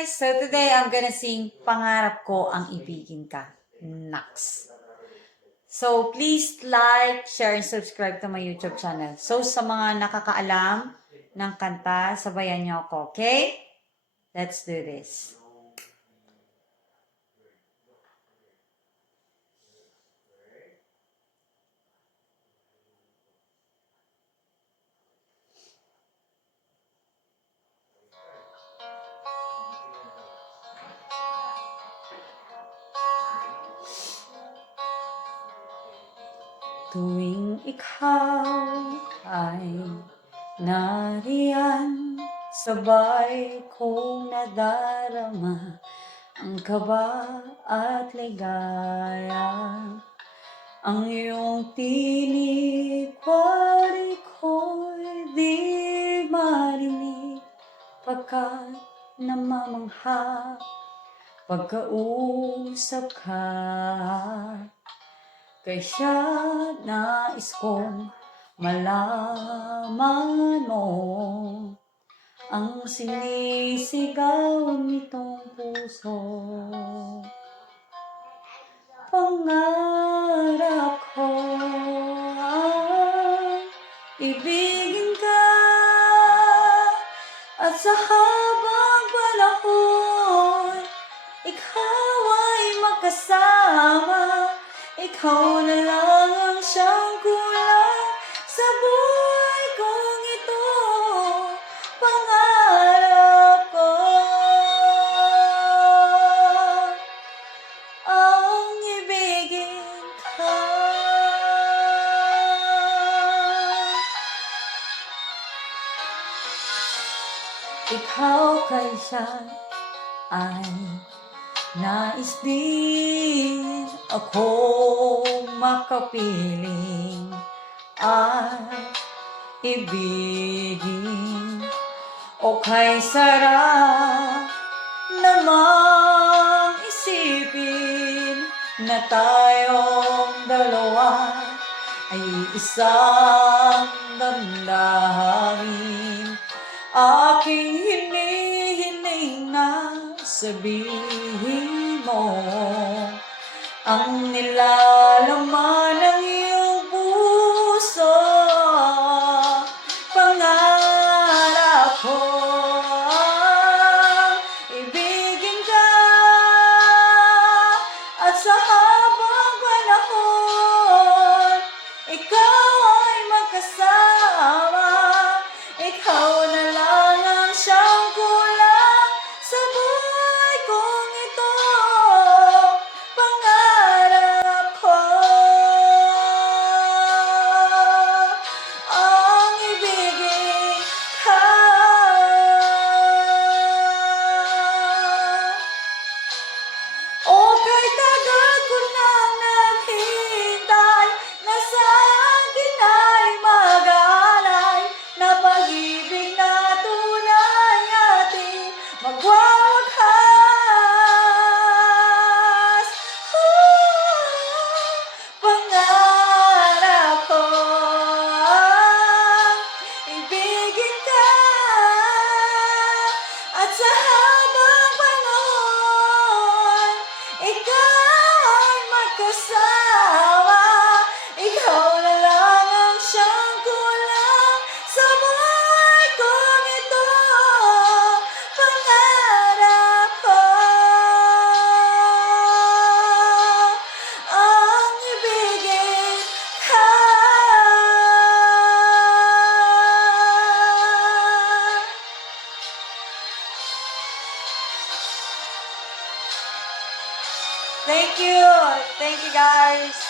guys! So today I'm gonna sing Pangarap Ko Ang Ibigin Ka. Next. So please like, share, and subscribe to my YouTube channel. So sa mga nakakaalam ng kanta, sabayan niyo ako, okay? Let's do this. Tuwing ikaw ay nariyan, sabay kong nadarama ang kaba at ligaya. Ang iyong tinig, wari ko'y di marinig, pagkat namamangha pagkausap ka. Kaya nais kong malaman mo ang sinisigaw nitong puso. Pangarap ko ang ibigin ka, at sa habang panahon ikaw ay makasama. Ikaw na lang ang siyang kulang sa buhay kong ito. Pangarap ko ang ibigin ka. Ikaw kaya ay nais din akong makapiling at ibigin, o kay sarap namang isipin na tayong dalawa ay isang damdamin. Aking hinihiling na sabihin mo ang nilalaman ng iyong puso. Pangarap ko ang ibigin ka, at sa habang panahon ikaw ay magkasama. Ikaw na lang ang siyang kulang sa buhay kong ito. Pangarap ko ang ibigin ka. O kay tagal ko nang naghintay na sa akin ay mag-alay na pag-ibig na tunay ating magwawakas. Pangarap ko ang ibigin ka, at sa habang panahon ikaw ay magkasama. Ikaw na lang ang siyang kulang sa buhay kong ito. Pangarap ko ang ibigin ka. Thank you guys.